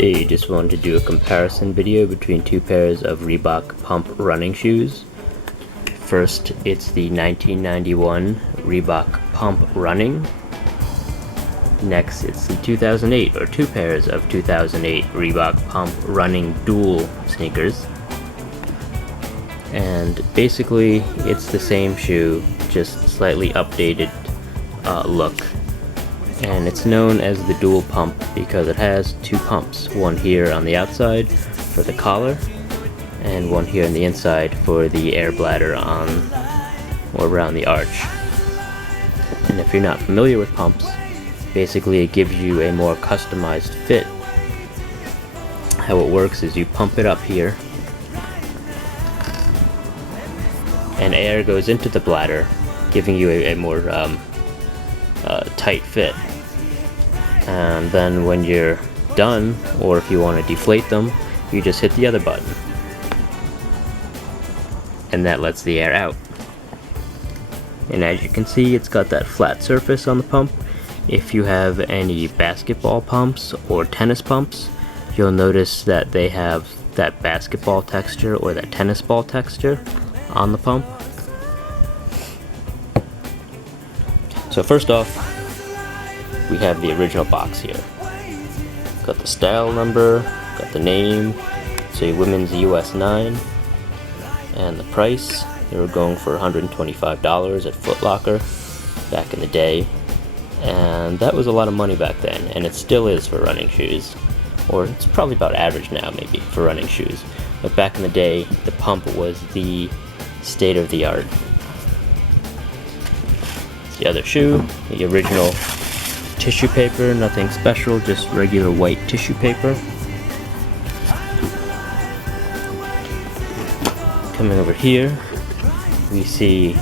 Hey, just wanted to do a comparison video between two pairs of Reebok pump running shoes. First, it's the 1991 Reebok pump running. Next, it's the 2008, or two pairs of 2008 Reebok pump running dual sneakers. And basically, it's the same shoe, just slightly updated look. And it's known as the dual pump because it has two pumps, one here on the outside for the collar and one here on the inside for the air bladder on or around the arch. And if you're not familiar with pumps, basically it gives you a more customized fit. How it works is you pump it up here and air goes into the bladder, giving you a more tight fit. And then when you're done, or if you want to deflate them, you just hit the other button and that lets the air out. And as you can see, it's got that flat surface on the pump. If you have any basketball pumps or tennis pumps, you'll notice that they have that basketball texture or that tennis ball texture on the pump. So first off, we have the original box here. Got the style number, got the name, it's a women's US 9, and the price. They were going for $125 at Foot Locker back in the day, and that was a lot of money back then, and it still is for running shoes, or it's probably about average now maybe for running shoes, but back in the day the pump was the state of the art. The other shoe, the original tissue paper, nothing special, just regular white tissue paper. Coming over here, we see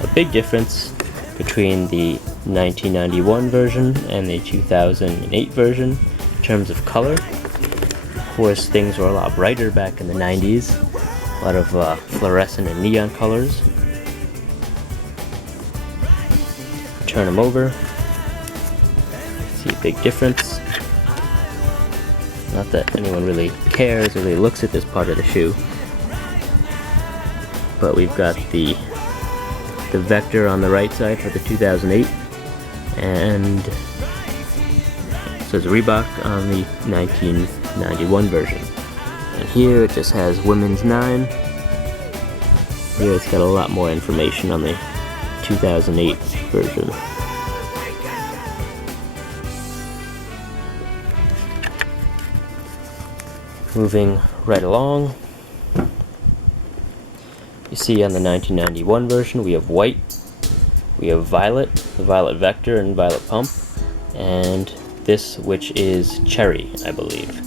a big difference between the 1991 version and the 2008 version in terms of color. Of course, things were a lot brighter back in the 90s, a lot of fluorescent and neon colors. Turn them over. See a big difference. Not that anyone really cares or really looks at this part of the shoe, but we've got the vector on the right side for the 2008, and it says Reebok on the 1991 version. And here it just has women's 9. Here it's got a lot more information on the 2008 version. Moving right along, you see on the 1991 version we have white, we have violet, the violet vector and violet pump, and this which is cherry, I believe.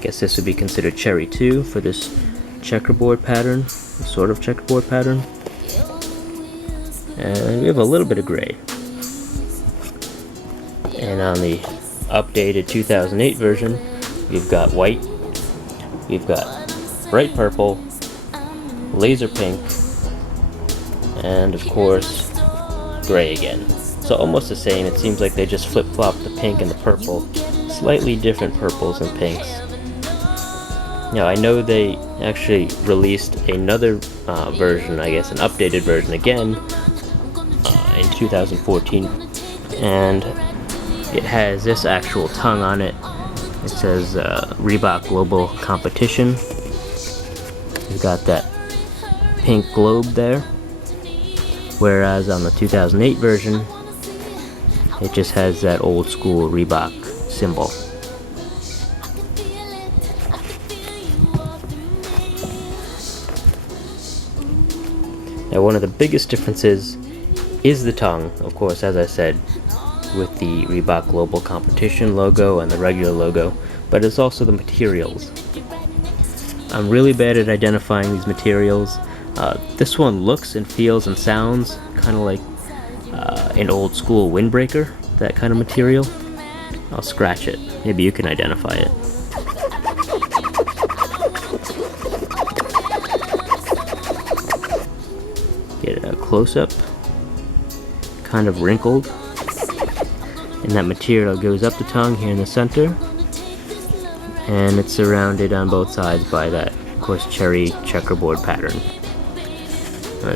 Guess this would be considered cherry 2 for this checkerboard pattern, sort of checkerboard pattern. And we have a little bit of gray. And on the updated 2008 version, we've got white, we've got bright purple, laser pink, and of course gray again. So almost the same. It seems like they just flip-flopped the pink and the purple, slightly different purples and pinks. Now I know they actually released another version, I guess an updated version again, in 2014, and it has this actual tongue on it. It says Reebok Global Competition. You've got that pink globe there, whereas on the 2008 version it just has that old school Reebok symbol. Now one of the biggest differences is the tongue, of course, as I said, with the Reebok Global Competition logo and the regular logo, but it's also the materials. I'm really bad at identifying these materials. This one looks and feels and sounds kind of like an old school windbreaker, that kind of material. I'll scratch it, maybe you can identify it. Get a close-up, kind of wrinkled. and that material goes up the tongue here in the center, and it's surrounded on both sides by that, of course, cherry checkerboard pattern.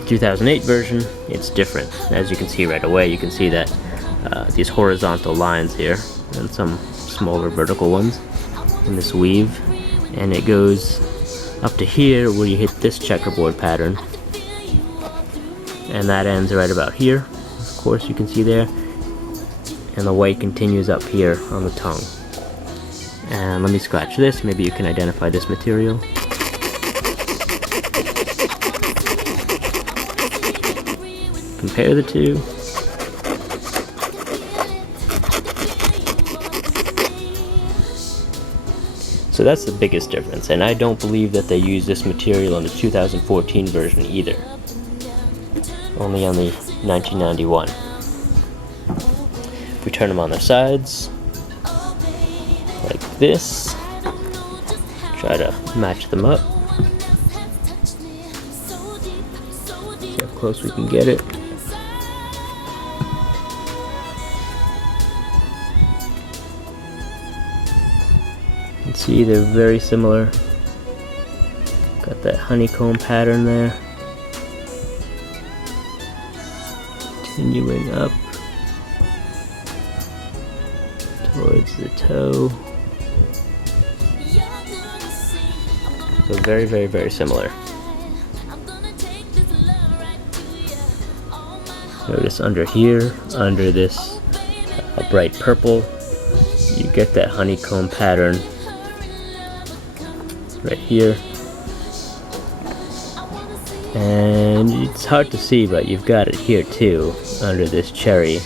2008 version, it's different. As you can see right away, you can see that these horizontal lines here and some smaller vertical ones in this weave, and it goes up to here where you hit this checkerboard pattern, and that ends right about here, of course, you can see there, and the white continues up here on the tongue. And let me scratch this, maybe you can identify this material. Compare the two. So that's the biggest difference, and I don't believe that they use this material in the 2014 version either. Only on the 1991. If we turn them on their sides, like this, try to match them up. See how close we can get it. You can see they're very similar. Got that honeycomb pattern there. Continuing up towards the toe. So very, very, very similar. Notice under here, under this bright purple, you get that honeycomb pattern right here. And it's hard to see, but you've got it here too, under this cherry.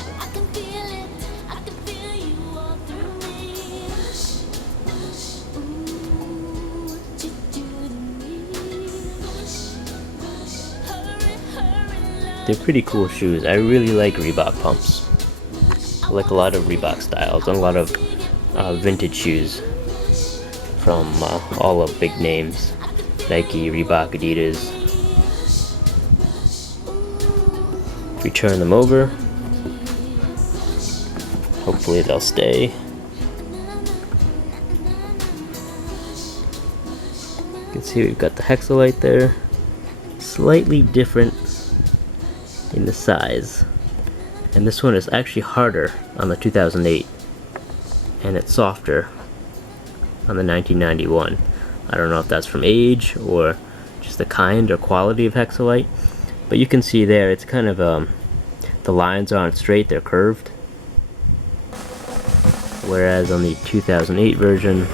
They're pretty cool shoes. I really like Reebok pumps. I like a lot of Reebok styles and a lot of vintage shoes from all of big names. Nike, Reebok, Adidas. If we turn them over, hopefully they'll stay. You can see we've got the hexalite there. Slightly different in the size, and this one is actually harder on the 2008 and it's softer on the 1991. I don't know if that's from age or just the kind or quality of hexalite, but you can see there it's kind of the lines aren't straight, they're curved, whereas on the 2008 version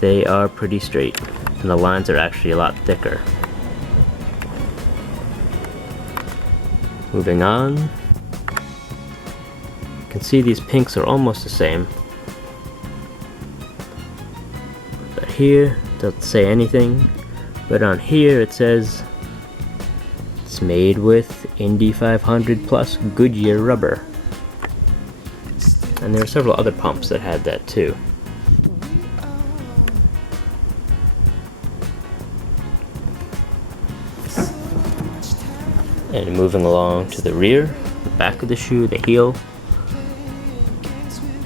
they are pretty straight and the lines are actually a lot thicker. Moving on, you can see these pinks are almost the same, but here it doesn't say anything, but on here it says it's made with Indy 500 plus Goodyear rubber, and there are several other pumps that had that too. And moving along to the rear, the back of the shoe, the heel,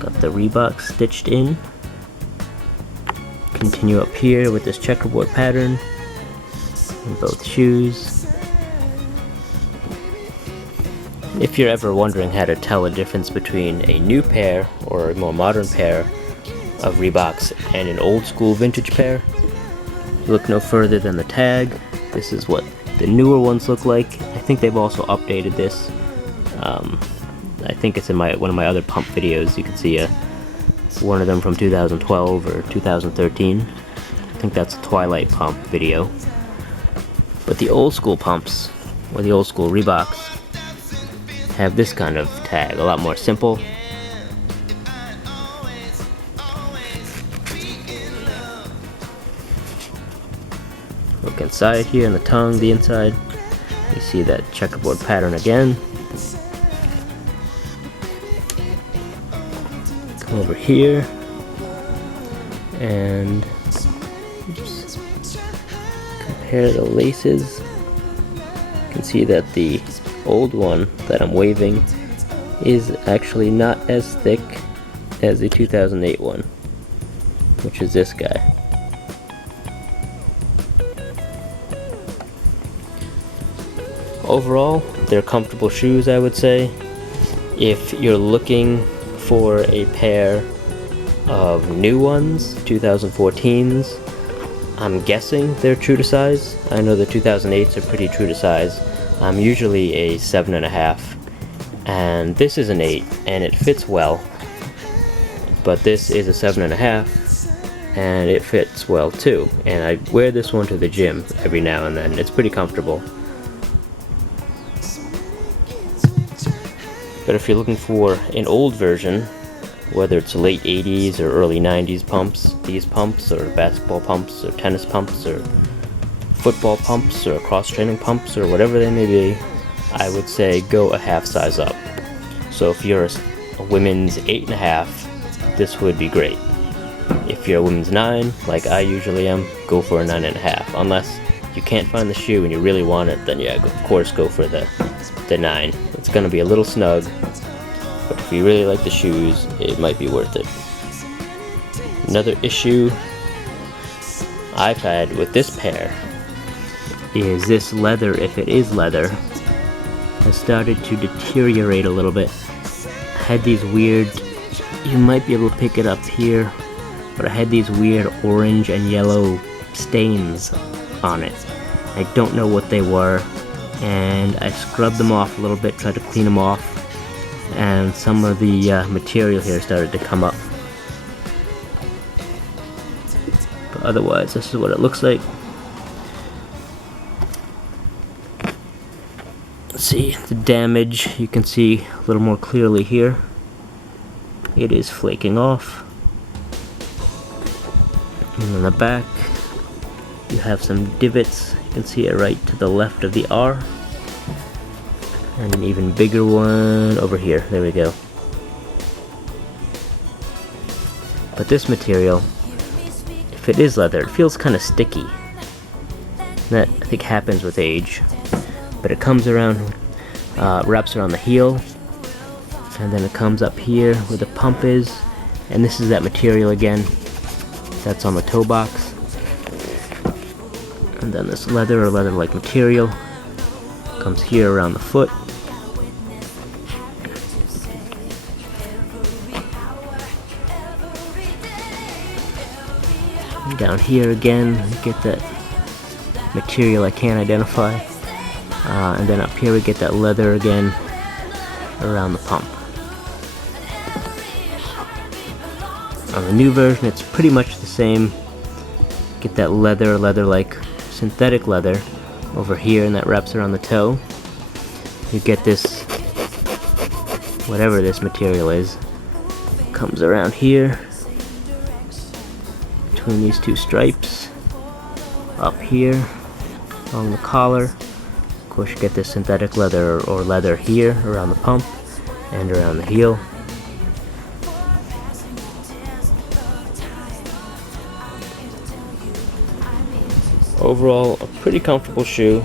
got the Reebok stitched in. Continue up here with this checkerboard pattern in both shoes. If you're ever wondering how to tell a difference between a new pair or a more modern pair of Reeboks and an old school vintage pair, look no further than the tag. This is what the newer ones look like. I think they've also updated this. I think it's in one of my other pump videos. You can see one of them from 2012 or 2013. I think that's a Twilight pump video. But the old school pumps, or the old school Reeboks, have this kind of tag, a lot more simple. Look inside here in the tongue, the inside. You see that checkerboard pattern again. Come over here and compare the laces. You can see that the old one that I'm waving is actually not as thick as the 2008 one, which is this guy. Overall, they're comfortable shoes, I would say. If you're looking for a pair of new ones, 2014s, I'm guessing they're true to size. I know the 2008s are pretty true to size. I'm usually a 7.5, and this is an 8, and it fits well. But this is a 7.5, and it fits well too. And I wear this one to the gym every now and then. It's pretty comfortable. But if you're looking for an old version, whether it's late 80s or early 90s pumps, these pumps, or basketball pumps, or tennis pumps, or football pumps, or cross-training pumps, or whatever they may be, I would say go a half size up. So if you're a women's 8.5, this would be great. If you're a women's 9, like I usually am, go for a 9.5. Unless you can't find the shoe and you really want it, then yeah, of course go for the 9. It's gonna be a little snug, but if you really like the shoes, it might be worth it. Another issue I've had with this pair is this leather, if it is leather, has started to deteriorate a little bit. I had these weird, you might be able to pick it up here, but I had these weird orange and yellow stains on it. I don't know what they were, and I scrubbed them off a little bit, tried to clean them off, and some of the material here started to come up. But otherwise, this is what it looks like. See the damage, you can see a little more clearly here. It is flaking off. And on the back, you have some divots. You can see it right to the left of the R. And an even bigger one over here. There we go. But this material, if it is leather, it feels kind of sticky. That, I think, happens with age. But it comes around, wraps around the heel, and then it comes up here where the pump is, and this is that material again that's on the toe box. And then this leather or leather-like material comes here around the foot. And down here again, you get that material I can't identify. And then up here we get that leather again around the pump. On the new version, it's pretty much the same. Get that leather-like synthetic leather over here, and that wraps around the toe. You get this, whatever this material is, comes around here between these two stripes, up here along the collar. Of course, you get this synthetic leather or leather here around the pump and around the heel. Overall, a pretty comfortable shoe,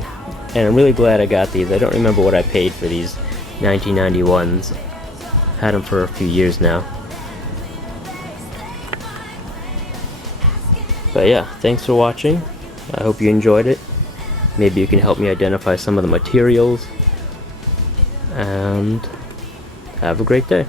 and I'm really glad I got these. I don't remember what I paid for these 1991s. Had them for a few years now. But yeah, thanks for watching. I hope you enjoyed it. Maybe you can help me identify some of the materials. And have a great day.